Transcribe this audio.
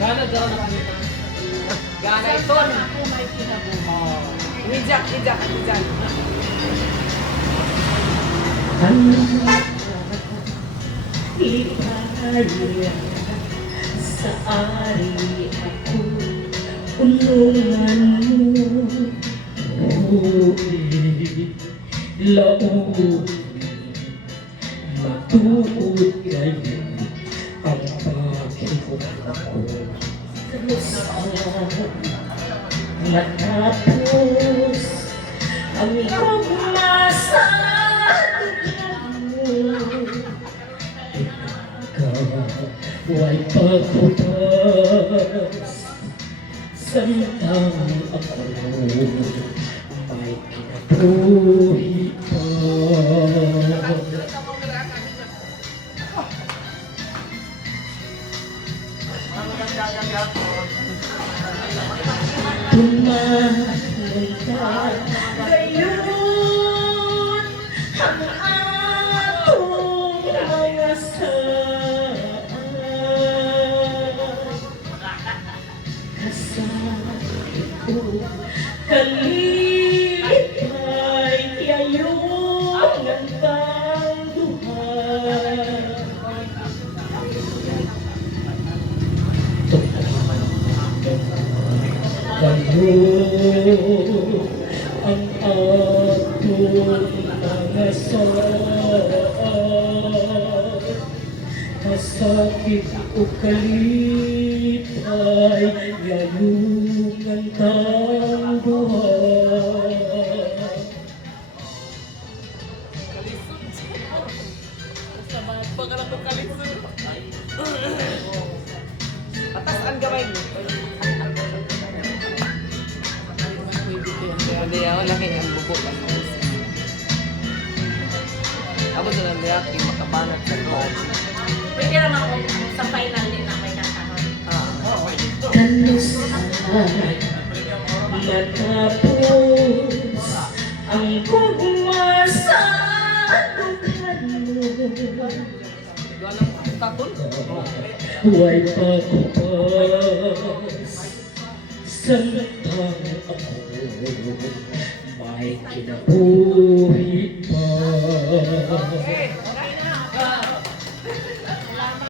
Gana daw na kami. Gana ito. Ako may kinabuhi. Hijak. Ipaya sa ari ako unungan mo laon matuod kayo ang pagkikot ako matapos ang iyong huwag pagputas samtang ako may kinabuhi pa. Tumangon ka gayon ang atong mga kasakit ko kalipay kayong ang duha kayo ang atong mga kasakit ko kalipay yayungan tang duha. Baka kong kalitsun. Patas ang gamay mo. Hindi ako laki ang bubuk. Abot na lang niya, makabanat sa doon. Pwede naman ako sa final din na may kakahon. Kanusan matapos ang gugma sa dughan mo Walang tapon. huwag pagkupas samtang ako may kinabuhi pa. Okay.